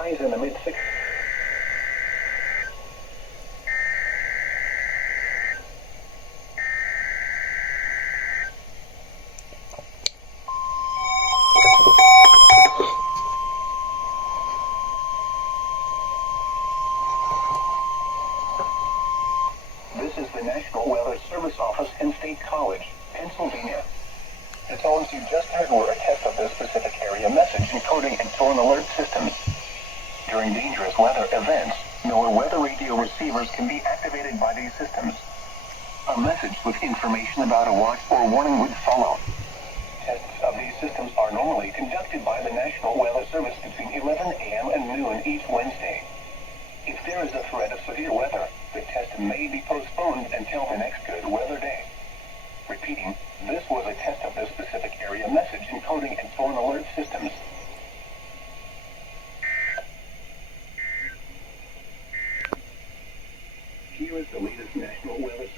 highs in the mid-60s. This is the National Weather Service Office in State College, Pennsylvania. The tones you just heard were a test of the specific area message encoding and tone alert systems. During dangerous weather events, NOAA weather radio receivers can be activated by these systems. A message with information about a watch or warning would follow. Tests of these systems are normally conducted by the National Weather Service between 11 a.m. and noon each Wednesday. If there is a threat of severe weather, the test may be postponed until the next good weather day. Repeating, this was a test of the specific area message encoding and tone alert systems. Here is the latest National Weather Service.